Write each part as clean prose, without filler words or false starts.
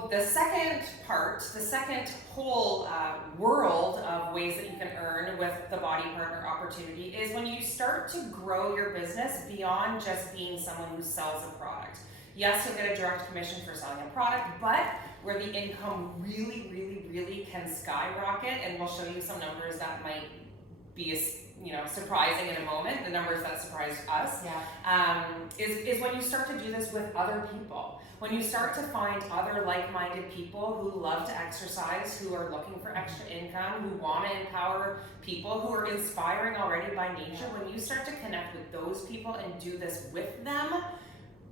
So the second part, the second whole world of ways that you can earn with the Body Partner opportunity is when you start to grow your business beyond just being someone who sells a product. Yes, you'll get a direct commission for selling a product, but where the income really can skyrocket, and we'll show you some numbers that might be surprising in a moment, the numbers that surprised us, is when you start to do this with other people. When you start to find other like-minded people who love to exercise, who are looking for extra income, who want to empower people, who are inspiring already by nature, when you start to connect with those people and do this with them,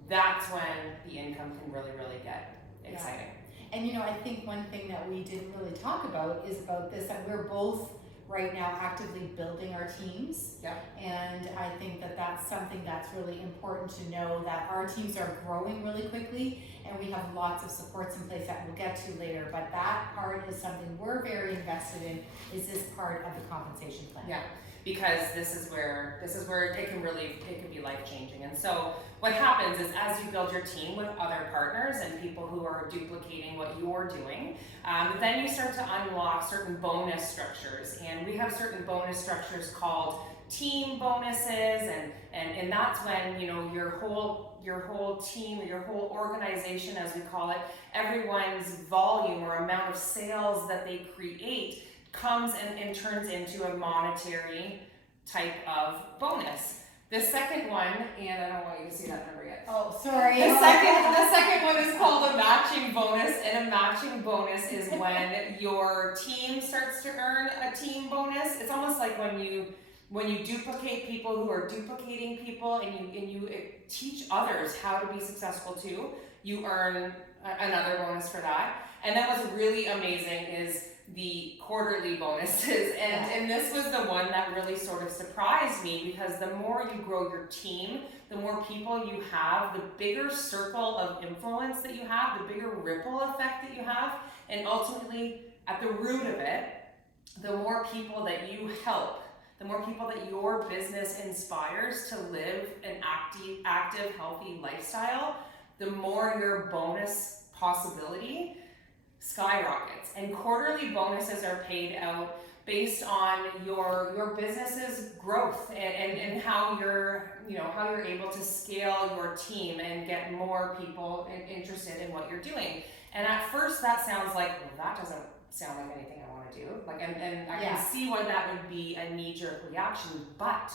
that's when the income can really get exciting. And I think one thing that we didn't really talk about is about this, that we're both right now actively building our teams. And I think that that's something that's really important to know, that our teams are growing really quickly and we have lots of supports in place that we'll get to later, but that part is something we're very invested in, is this part of the compensation plan. Because this is where it can be life-changing. And so what happens is, as you build your team with other partners and people who are duplicating what you're doing, then you start to unlock certain bonus structures. And we have certain bonus structures called team bonuses, and that's when your whole team, or your whole organization, as we call it, everyone's volume or amount of sales that they create comes and turns into a monetary type of bonus. The second one, and I don't want you to see that number yet. Oh, sorry. The second one is called a matching bonus, and a matching bonus is when your team starts to earn a team bonus. It's almost like when you duplicate people who are duplicating people, and you teach others how to be successful too, you earn another bonus for that. And then what's really amazing is the quarterly bonuses, and this was the one that really sort of surprised me, because the more you grow your team, the more people you have, the bigger circle of influence that you have, the bigger ripple effect that you have, and ultimately at the root of it, the more people that you help, the more people that your business inspires to live an active, healthy lifestyle, the more your bonus possibility skyrockets. And quarterly bonuses are paid out based on your business's growth and how you're able to scale your team and get more people interested in what you're doing. And at first that sounds like, well, that doesn't sound like anything I want to do. And I can see why that would be a knee-jerk reaction, but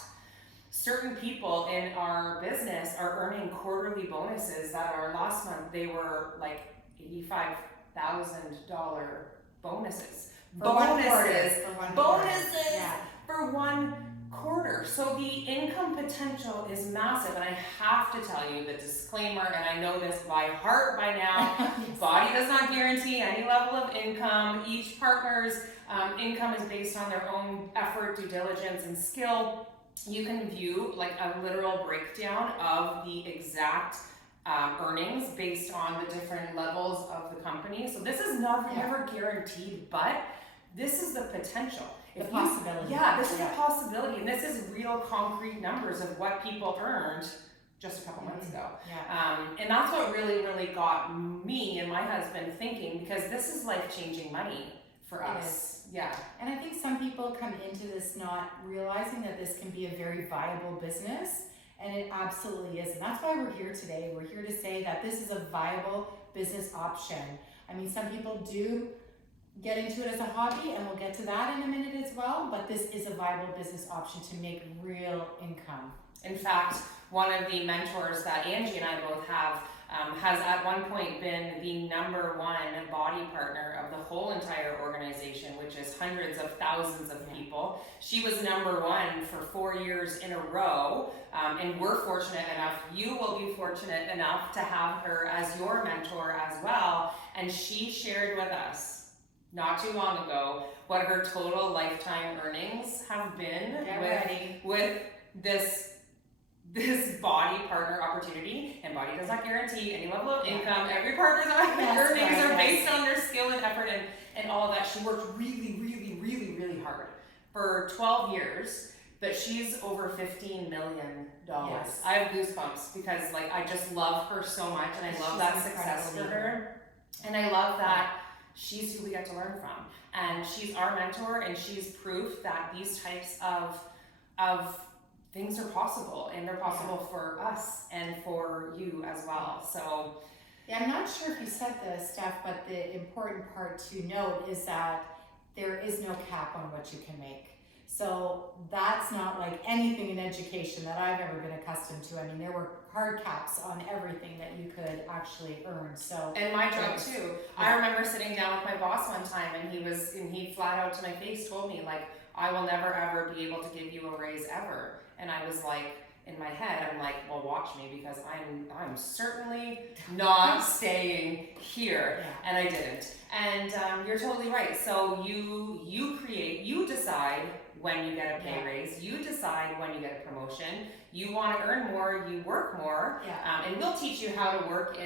certain people in our business are earning quarterly bonuses that are, last month they were like $85,000 bonuses. For one quarter. So the income potential is massive, and I have to tell you the disclaimer, and I know this by heart by now, Body does not guarantee any level of income. Each partner's income is based on their own effort, due diligence, and skill. You can view like a literal breakdown of the exact earnings based on the different levels of the company. So this is never guaranteed, but this is the potential. The possibility. This is a possibility, and this is real concrete numbers of what people earned just a couple months ago. And that's what really got me and my husband thinking, because this is life-changing money for us. And I think some people come into this not realizing that this can be a very viable business, and it absolutely is. And that's why we're here today. We're here to say that this is a viable business option. I mean, some people do get into it as a hobby, and we'll get to that in a minute as well, but this is a viable business option to make real income. In fact, one of the mentors that Angie and I both have has at one point been the #1 body partner of the whole entire organization, which is hundreds of thousands of people. She was #1 for 4 years in a row, and we're fortunate enough, you will be fortunate enough to have her as your mentor as well. And she shared with us not too long ago what her total lifetime earnings have been with this body partner opportunity. And Body does not guarantee any level of income. Every partner's earnings are based on their skill and effort and all of that. She worked really hard for 12 years, but she's over $15 million. I have goosebumps because I just love her so much, and I love that success for her. And I love that she's who we get to learn from. And she's our mentor, and she's proof that these types of things are possible, and they're possible for us and for you as well. So yeah, I'm not sure if you said this, Steph, but the important part to note is that there is no cap on what you can make. So that's not like anything in education that I've ever been accustomed to. I mean, there were hard caps on everything that you could actually earn. So and my job too. I remember sitting down with my boss one time, and he flat out to my face told me, like, I will never ever be able to give you a raise ever. And I was like, in my head, I'm like, well, watch me, because I'm certainly not staying here. Yeah. And I didn't. And you're totally right. So you decide when you get a pay raise, you decide when you get a promotion. You want to earn more, you work more, and we'll teach you how to work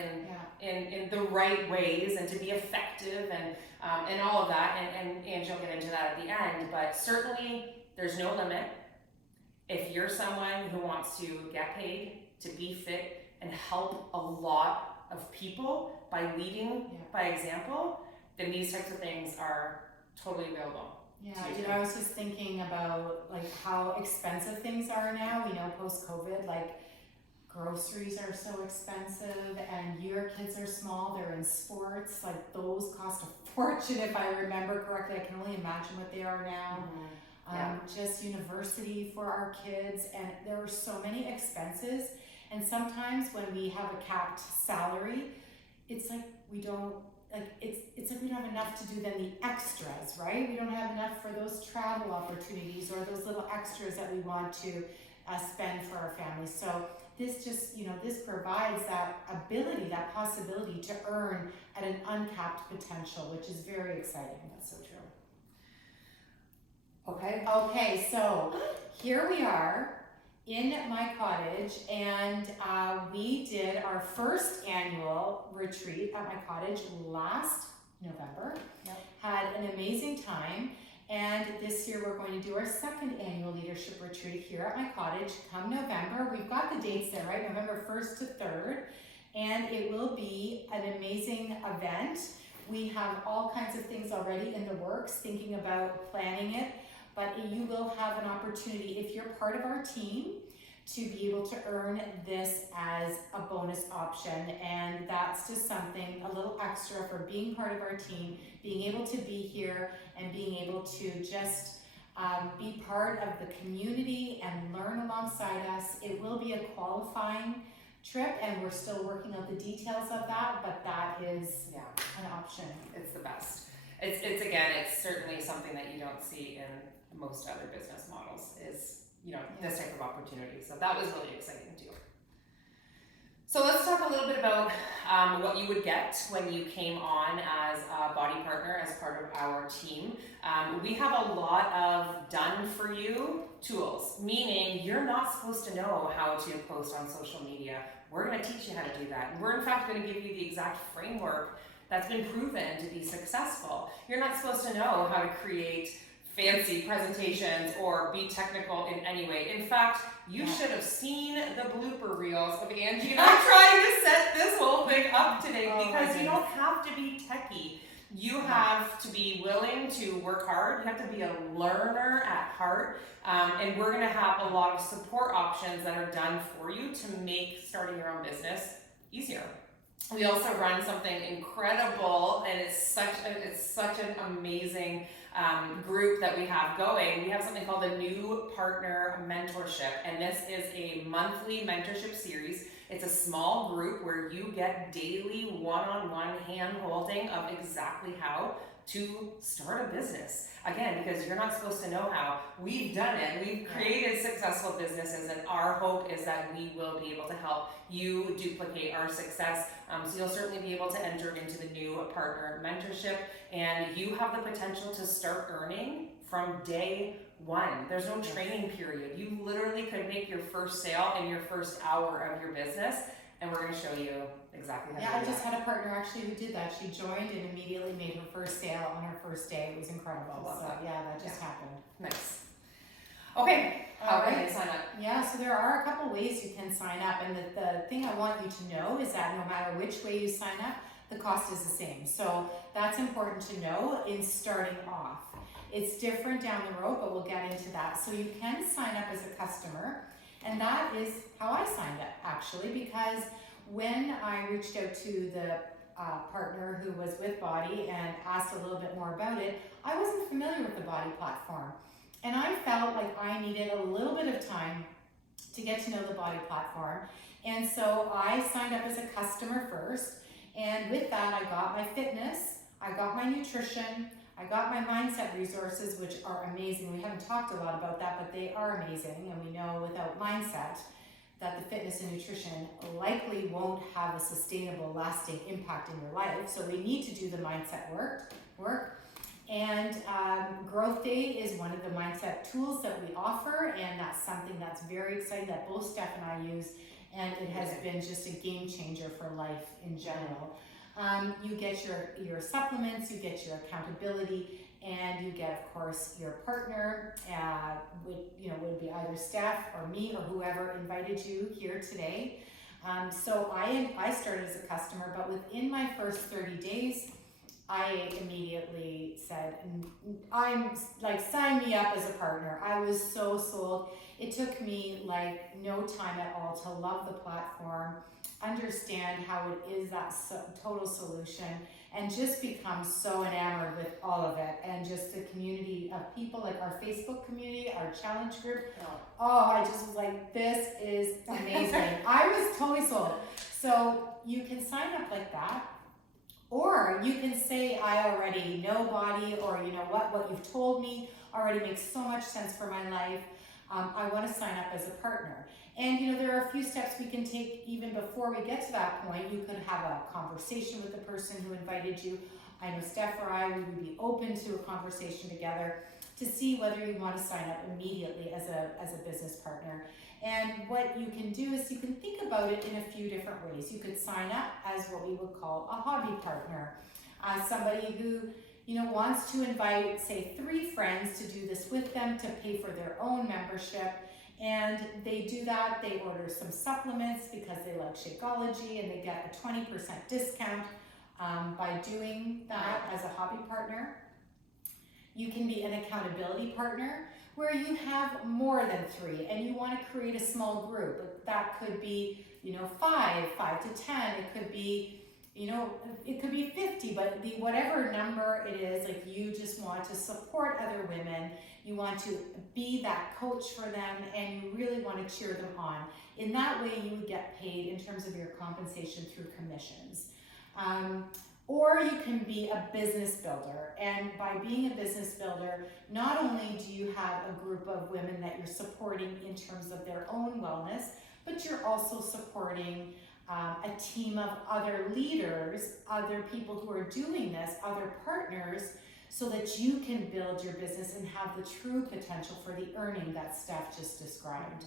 in the right ways and to be effective and all of that. And Angie will get into that at the end. But certainly, there's no limit. If you're someone who wants to get paid, to be fit, and help a lot of people by leading by example, then these types of things are totally available. Yeah, I was just thinking about like how expensive things are now. We know post-COVID, like groceries are so expensive, and your kids are small, they're in sports, like those cost a fortune if I remember correctly. I can only imagine what they are now. Just university for our kids, and there are so many expenses. And sometimes when we have a capped salary, it's like we don't it's like we don't have enough to do then the extras, right? We don't have enough for those travel opportunities or those little extras that we want to spend for our families. So this just, this provides that ability, that possibility to earn at an uncapped potential, which is very exciting. That's so true. Okay. Okay, so here we are in my cottage, and we did our first annual retreat at my cottage last November. Had an amazing time, and this year we're going to do our second annual leadership retreat here at my cottage come November. We've got the dates there, right? November 1st to 3rd, and it will be an amazing event. We have all kinds of things already in the works, thinking about planning it. But you will have an opportunity, if you're part of our team, to be able to earn this as a bonus option. And that's just something, a little extra for being part of our team, being able to be here and being able to just be part of the community and learn alongside us. It will be a qualifying trip, and we're still working out the details of that, but that is an option. It's the best. It's certainly something that you don't see in most other business models is, this type of opportunity. So that was really exciting too. So let's talk a little bit about what you would get when you came on as a body partner, as part of our team. We have a lot of done for you tools, meaning you're not supposed to know how to post on social media. We're going to teach you how to do that. We're in fact going to give you the exact framework that's been proven to be successful. You're not supposed to know how to create fancy presentations or be technical in any way. In fact, you should have seen the blooper reels of Angie and I trying to set this whole thing up today, because you don't have to be techie. You have to be willing to work hard. You have to be a learner at heart. And we're gonna have a lot of support options that are done for you to make starting your own business easier. We also run something incredible, and it's such an amazing group that we have going. We have something called the New Partner Mentorship, and this is a monthly mentorship series. It's a small group where you get daily one-on-one hand-holding of exactly how to start a business. Again, because you're not supposed to know how. We've done it. We've created successful businesses, and our hope is that we will be able to help you duplicate our success. So you'll certainly be able to enter into the New Partner Mentorship, and you have the potential to start earning from day one. There's no training period. You literally could make your first sale in your first hour of your business, and we're going to show you exactly how to do that. I just had a partner actually who did that. She joined and immediately made her first sale on her first day. It was incredible. That just happened. Nice. Okay, how can they sign up? Yeah, so there are a couple ways you can sign up, and the thing I want you to know is that no matter which way you sign up, the the cost is the same. So that's important to know in starting off. It's different down the road, but we'll get into that. So you can sign up as a customer, and that is how I signed up actually, because when I reached out to the partner who was with Body and asked a little bit more about it, I wasn't familiar with the Body platform. And I felt like I needed a little bit of time to get to know the Body platform. And so I signed up as a customer first. And with that, I got my fitness, I got my nutrition, I got my mindset resources, which are amazing. We haven't talked a lot about that, but they are amazing. And we know without mindset that the fitness and nutrition likely won't have a sustainable, lasting impact in your life. So we need to do the mindset work. And Growth Day is one of the mindset tools that we offer, and that's something that's very exciting that both Steph and I use, and it has been just a game changer for life in general. You get your supplements, you get your accountability, and you get, of course, your partner, would be either Steph or me or whoever invited you here today. So I started as a customer, but within my first 30 days, I immediately said, I'm like, sign me up as a partner. I was so sold. It took me like no time at all to love the platform, understand how it is that total solution, and just become so enamored with all of it, and just the community of people, like our Facebook community, our challenge group. Oh, I just was like, this is amazing. I was totally sold. So you can sign up like that. Or you can say, I already know Body, or you know what you've told me already makes so much sense for my life. I want to sign up as a partner. And there are a few steps we can take even before we get to that point. You could have a conversation with the person who invited you. I know Steph or I, we would be open to a conversation together to see whether you want to sign up immediately as a business partner. And what you can do is you can think about it in a few different ways. You could sign up as what we would call a hobby partner, somebody who wants to invite, say, 3 friends to do this with them, to pay for their own membership. And they do that, they order some supplements because they like Shakeology, and they get a 20% discount by doing that as a hobby partner. You can be an accountability partner where you have more than 3 and you want to create a small group. That could be 5 to 10, it could be it could be 50, but whatever number it is, like, you just want to support other women, you want to be that coach for them, and you really want to cheer them on. In that way, you would get paid in terms of your compensation through commissions. Or you can be a business builder, and by being a business builder, not only do you have a group of women that you're supporting in terms of their own wellness, but you're also supporting a team of other leaders, other people who are doing this, other partners, so that you can build your business and have the true potential for the earning that Steph just described.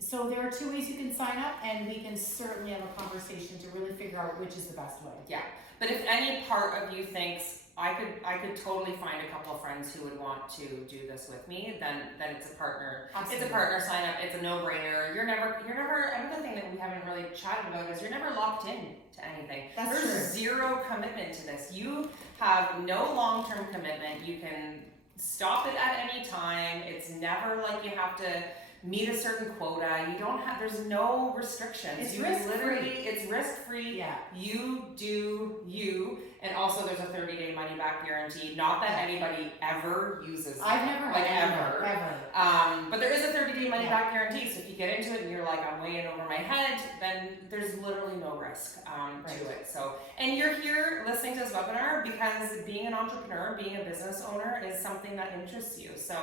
So there are 2 ways you can sign up, and we can certainly have a conversation to really figure out which is the best way. Yeah, but if any part of you thinks, I could totally find a couple of friends who would want to do this with me, then it's a partner. Absolutely. It's a partner sign up. It's a no-brainer. You're never. Another thing that we haven't really chatted about is you're never locked in to anything. That's There's true. zero commitment to this. You have no long-term commitment. You can stop it at any time. It's never like you have to meet a certain quota. You don't have. There's no restrictions. It's you risk-free. literally. It's risk-free. Yeah. You do you. And also there's a 30-day money-back guarantee. Not that anybody ever uses that. I've never like had ever. But there is a 30-day money-back guarantee. So if you get into it and you're like, I'm way in over my head, then there's literally no risk to it. So, and you're here listening to this webinar because being an entrepreneur, being a business owner is something that interests you. So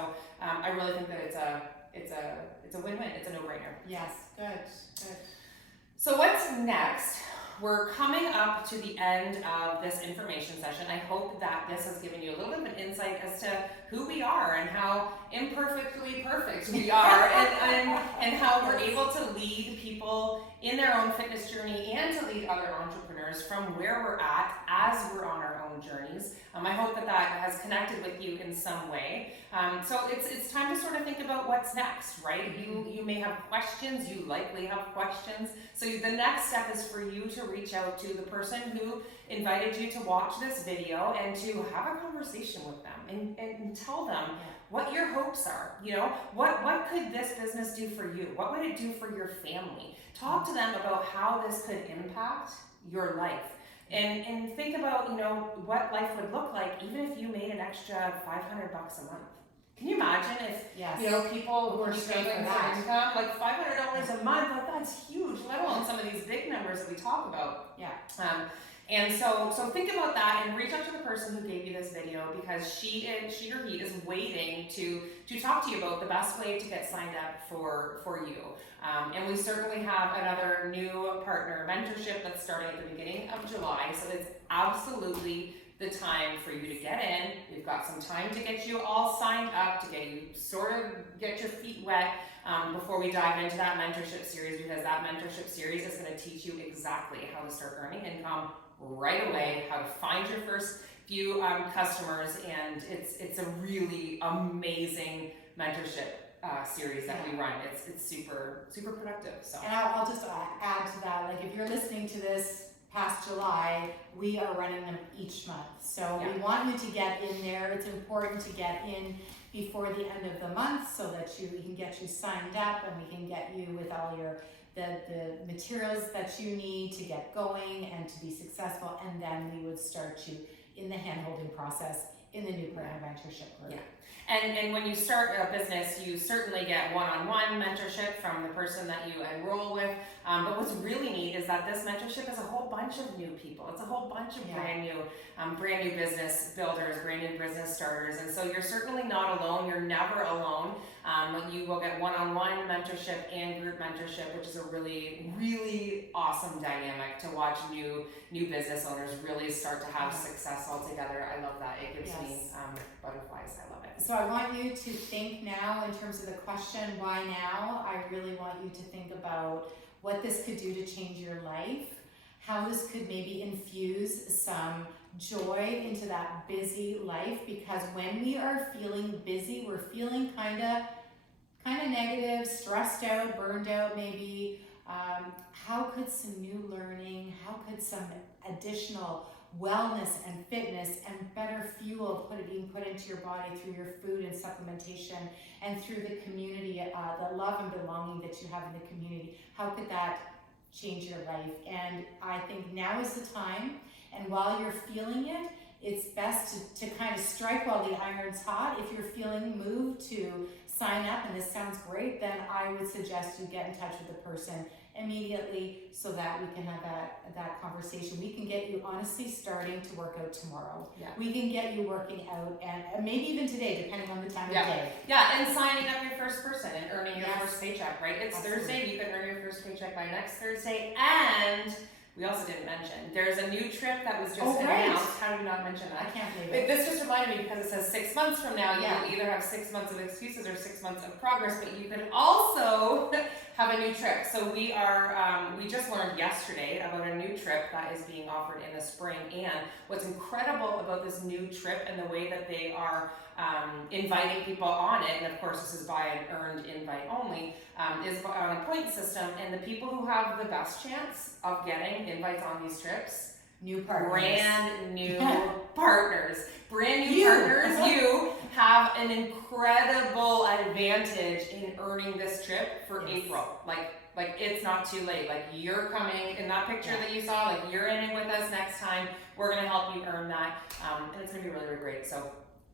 I really think that it's a win-win. It's a no-brainer. Yes, good. So what's next? We're coming up to the end of this information session. I hope that this has given you a little bit of an insight as to who we are and how imperfectly perfect we are, and how we're able to lead people in their own fitness journey and to lead other entrepreneurs from where we're at as as we're on our own journeys. I hope that has connected with you in some way. So it's time to sort of think about what's next, right? You may have questions, you likely have questions. So the next step is for you to reach out to the person who invited you to watch this video and to have a conversation with them and tell them what your hopes are. What could this business do for you? What would it do for your family? Talk to them about how this could impact your life. And think about, what life would look like even if you made an extra $500 a month. Can you imagine if, people who are struggling for income, like $500 a month, like that's huge, let alone some of these big numbers that we talk about. Yeah. And so think about that and reach out to the person who gave you this video, because she or he is waiting to talk to you about the best way to get signed up for you. And we certainly have another new partner mentorship that's starting at the beginning of July. So it's absolutely the time for you to get in. We've got some time to get you all signed up, to get you get your feet wet before we dive into that mentorship series, because that mentorship series is going to teach you exactly how to start earning income right away, how to find your first few customers, and it's a really amazing mentorship series that we run. It's super productive. So, and I'll just add to that, like if you're listening to this past July, we are running them each month. So we want you to get in there. It's important to get in before the end of the month so that we can get you signed up and we can get you with all the materials that you need to get going and to be successful, and then we would start you in the hand-holding process in the new partner mentorship group. Yeah. And when you start a business, you certainly get one-on-one mentorship from the person that you enroll with. But what's really neat is that this mentorship is a whole bunch of new people. It's a whole bunch of brand new business builders, brand new business starters. And so you're certainly not alone. You're never alone. You will get one-on-one mentorship and group mentorship, which is a really, really awesome dynamic to watch new business owners really start to have success all together. I love that. It gives me butterflies. I love it. So I want you to think now in terms of the question, why now? I really want you to think about what this could do to change your life, how this could maybe infuse some joy into that busy life, because when we are feeling busy, we're feeling kind of negative, stressed out, burned out maybe. How could some new learning, how could some additional wellness and fitness and better fuel being put into your body through your food and supplementation and through the community, the love and belonging that you have in the community, how could that change your life? And I think now is the time, and while you're feeling it, it's best to kind of strike while the iron's hot. If you're feeling moved to sign up and this sounds great, then I would suggest you get in touch with the person immediately so that we can have that conversation. We can get you honestly starting to work out tomorrow. Yeah. We can get you working out and maybe even today, depending on the time of day. Yeah, and signing up your first person and earning your first paycheck, right? It's Thursday, you can earn your first paycheck by next Thursday, and we also didn't mention, there's a new trip that was just announced. How did we not mention that? I can't believe it. This just reminded me because it says 6 months from now, you will either have 6 months of excuses or 6 months of progress, but you could also have a new trip. So we just learned yesterday about a new trip that is being offered in the spring, and what's incredible about this new trip and the way that they are inviting people on it, and of course this is by an earned invite only, is on a point system, and the people who have the best chance of getting invites on these trips, new partners, brand new partners, you have an incredible advantage in earning this trip for April. Like it's not too late. Like you're coming in that picture that you saw, like you're in it with us next time. We're gonna help you earn that, and it's gonna be really, really great. So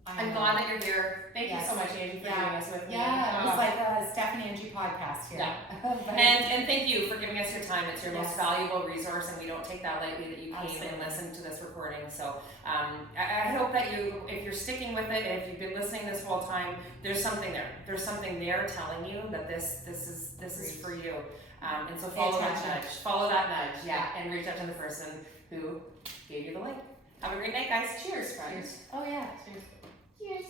I'm glad that you're here. Thank you so much, Angie, for doing this with me. Yeah, it was like a Stephanie Angie podcast here. Yeah. and thank you for giving us your time. It's your most valuable resource, and we don't take that lightly that you came and listened to this recording. So I hope that if you're sticking with it, and if you've been listening this whole time, there's something there. There's something there telling you that this is for you. And so follow that nudge, and reach out to the person who gave you the link. Have a great night, guys. Cheers, friends. Cheers. Oh yeah, cheers. Cheers.